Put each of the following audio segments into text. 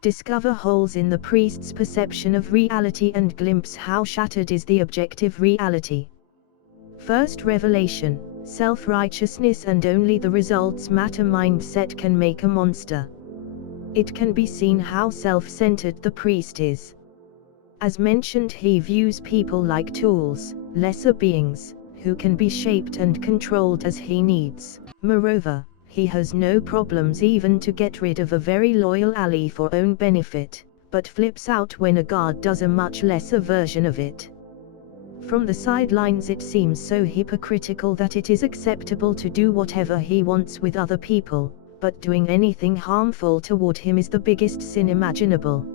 Discover holes in the priest's perception of reality and glimpse how shattered is the objective reality. First revelation: self-righteousness and only the results matter mindset can make a monster. It can be seen how self-centered the priest is. As mentioned, he views people like tools, lesser beings, who can be shaped and controlled as he needs. Moreover, he has no problems even to get rid of a very loyal ally for own benefit, but flips out when a guard does a much lesser version of it. From the sidelines it seems so hypocritical that it is acceptable to do whatever he wants with other people, but doing anything harmful toward him is the biggest sin imaginable.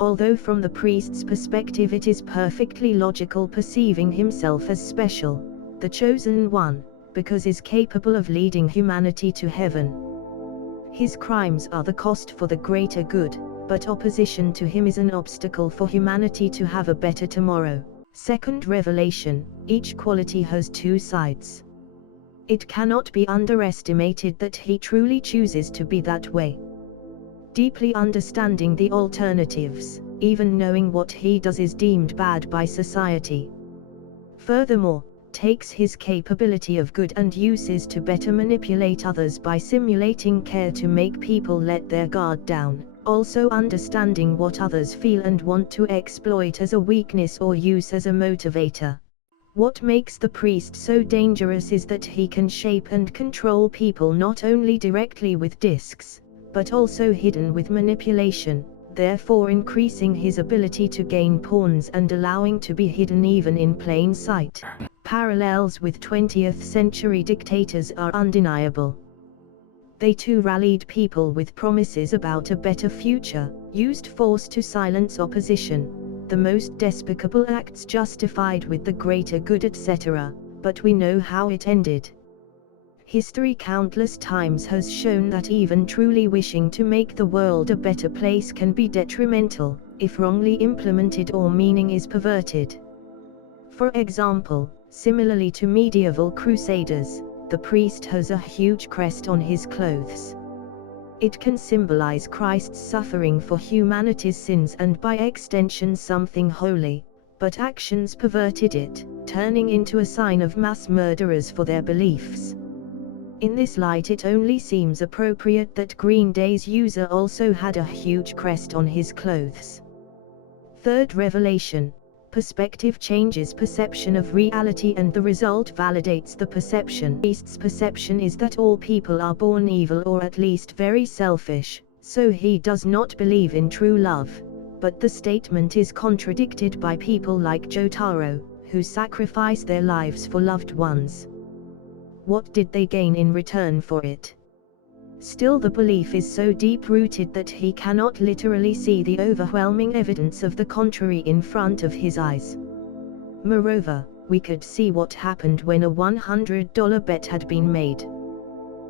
Although from the priest's perspective it is perfectly logical, perceiving himself as special, the chosen one, because is capable of leading humanity to heaven. His crimes are the cost for the greater good, but opposition to him is an obstacle for humanity to have a better tomorrow. Second revelation: each quality has two sides. It cannot be underestimated that he truly chooses to be that way. Deeply understanding the alternatives, even knowing what he does is deemed bad by society. Furthermore, takes his capability of good and uses to better manipulate others by simulating care to make people let their guard down, also understanding what others feel and want to exploit as a weakness or use as a motivator. What makes the priest so dangerous is that he can shape and control people not only directly with discs, but also hidden with manipulation, therefore increasing his ability to gain pawns and allowing to be hidden even in plain sight. Parallels with 20th century dictators are undeniable. They too rallied people with promises about a better future, used force to silence opposition, the most despicable acts justified with the greater good, etc., but we know how it ended. History countless times has shown that even truly wishing to make the world a better place can be detrimental, if wrongly implemented or meaning is perverted. For example, similarly to medieval crusaders, the priest has a huge crest on his clothes. It can symbolize Christ's suffering for humanity's sins and by extension something holy, but actions perverted it, turning into a sign of mass murderers for their beliefs. In this light it only seems appropriate that Green Day's user also had a huge crest on his clothes. Third revelation: perspective changes perception of reality and the result validates the perception. The priest's perception is that all people are born evil or at least very selfish, so he does not believe in true love, but the statement is contradicted by people like Jotaro, who sacrifice their lives for loved ones. What did they gain in return for it? Still, the belief is so deep-rooted that he cannot literally see the overwhelming evidence of the contrary in front of his eyes. Moreover, we could see what happened when a $100 bet had been made.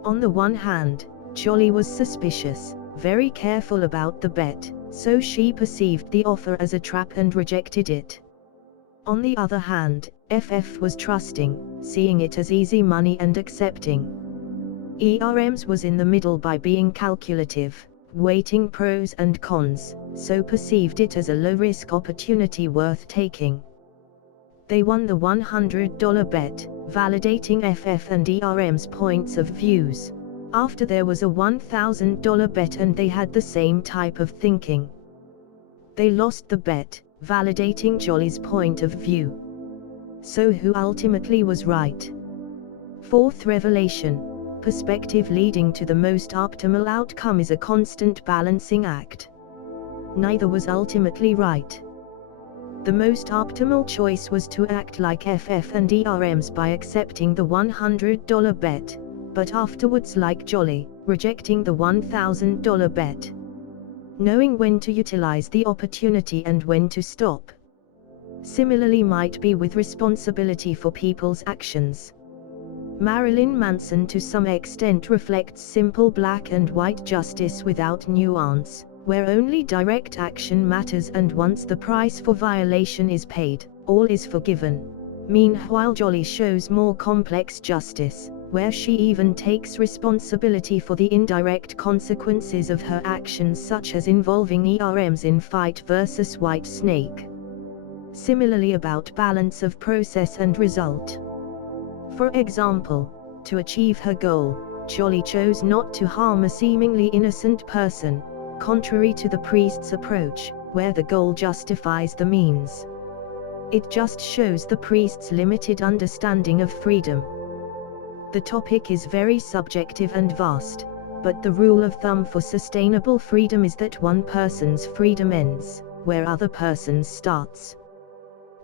On the one hand, Jolyne was suspicious, very careful about the bet, so she perceived the offer as a trap and rejected it. On the other hand, FF was trusting, seeing it as easy money and accepting. ERMs was in the middle by being calculative, weighting pros and cons, so perceived it as a low-risk opportunity worth taking. They won the $100 bet, validating FF and ERM's points of views. After there was a $1,000 bet and they had the same type of thinking. They lost the bet, validating Jolyne's point of view. So who ultimately was right? Fourth revelation: perspective leading to the most optimal outcome is a constant balancing act. Neither was ultimately right. The most optimal choice was to act like FF and ERMs by accepting the $100 bet, but afterwards like Jolyne, rejecting the $1,000 bet. Knowing when to utilize the opportunity and when to stop. Similarly might be with responsibility for people's actions. Lynn Manson to some extent reflects simple black and white justice without nuance, where only direct action matters and once the price for violation is paid, all is forgiven. Meanwhile Jolyne shows more complex justice, where she even takes responsibility for the indirect consequences of her actions, such as involving ERMs in fight versus White Snake. Similarly about balance of process and result. For example, to achieve her goal, Jolyne chose not to harm a seemingly innocent person, contrary to the priest's approach, where the goal justifies the means. It just shows the priest's limited understanding of freedom. The topic is very subjective and vast, but the rule of thumb for sustainable freedom is that one person's freedom ends where other person's starts.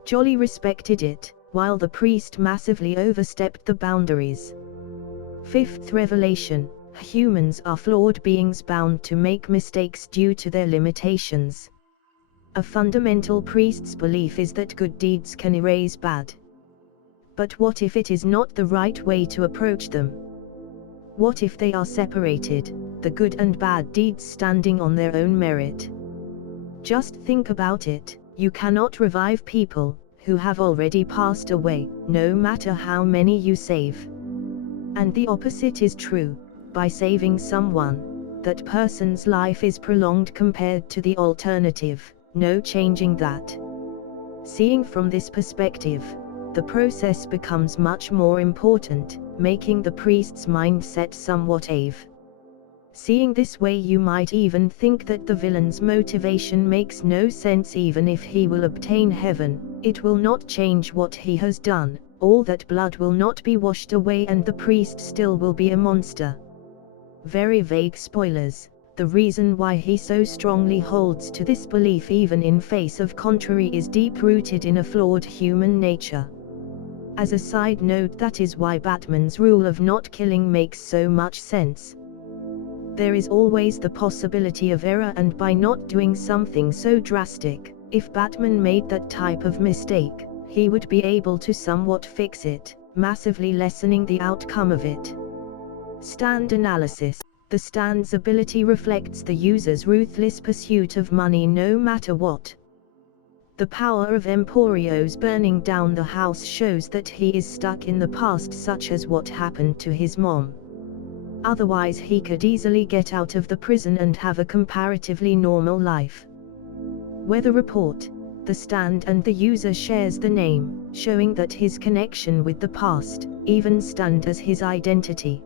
Jolyne respected it, while the priest massively overstepped the boundaries. Fifth revelation: humans are flawed beings bound to make mistakes due to their limitations. A fundamental priest's belief is that good deeds can erase bad. But what if it is not the right way to approach them? What if they are separated, the good and bad deeds standing on their own merit? Just think about it: you cannot revive people who have already passed away, no matter how many you save. And the opposite is true: by saving someone, that person's life is prolonged compared to the alternative, no changing that. Seeing from this perspective, the process becomes much more important, making the priest's mindset somewhat ave. Seeing this way, you might even think that the villain's motivation makes no sense. Even if he will obtain heaven, it will not change what he has done. All that blood will not be washed away, and the priest still will be a monster. Very vague spoilers. The reason why he so strongly holds to this belief even in face of contrary is deep-rooted in a flawed human nature. As a side note, that is why Batman's rule of not killing makes so much sense. There is always the possibility of error, and by not doing something so drastic, if Batman made that type of mistake, he would be able to somewhat fix it, massively lessening the outcome of it. Stand analysis. The stand's ability reflects the user's ruthless pursuit of money no matter what. The power of Emporio's burning down the house shows that he is stuck in the past, such as what happened to his mom. Otherwise he could easily get out of the prison and have a comparatively normal life. Weather report. The stand and the user shares the name, showing that his connection with the past even stand as his identity.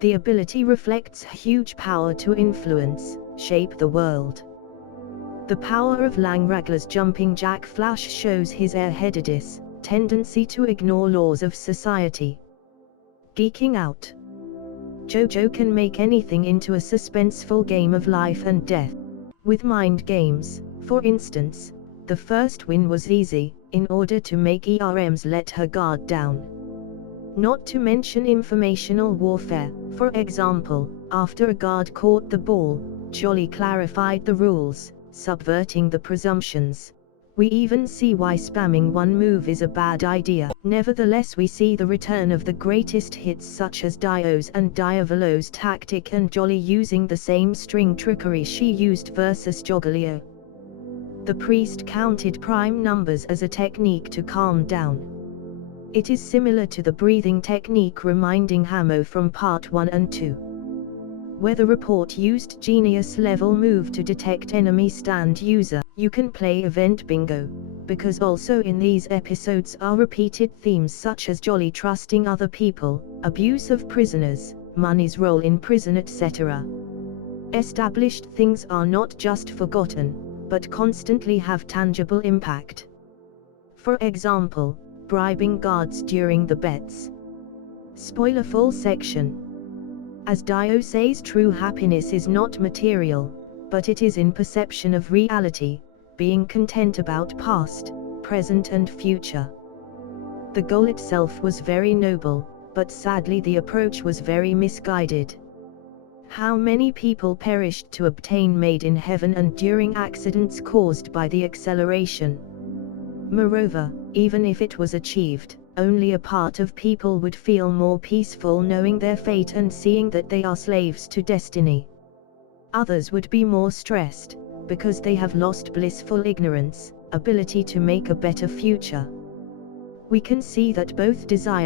The ability reflects huge power to influence, shape the world. The power of Langraglar's jumping jack flash shows his airheadedness, tendency to ignore laws of society. Geeking out. JoJo can make anything into a suspenseful game of life and death. With mind games, for instance, the first win was easy, in order to make ERMs let her guard down. Not to mention informational warfare. For example, after a guard caught the ball, Jolyne clarified the rules, subverting the presumptions. We even see why spamming one move is a bad idea. Nevertheless, we see the return of the greatest hits such as Dio's and Diavolo's tactic, and Jolyne using the same string trickery she used versus Joglio. The priest counted prime numbers as a technique to calm down. It is similar to the breathing technique reminding Hamo from part 1 and 2. Weather report used genius level move to detect enemy stand user. You can play event bingo, because also in these episodes are repeated themes such as Jolyne trusting other people, abuse of prisoners, money's role in prison, etc. Established things are not just forgotten, but constantly have tangible impact. For example, bribing guards during the bets. Spoiler full section. As Dio says, true happiness is not material, but it is in perception of reality, being content about past, present and future. The goal itself was very noble, but sadly the approach was very misguided. How many people perished to obtain made in heaven and during accidents caused by the acceleration? Moreover, even if it was achieved, only a part of people would feel more peaceful knowing their fate and seeing that they are slaves to destiny. Others would be more stressed, because they have lost blissful ignorance, ability to make a better future. We can see that both desire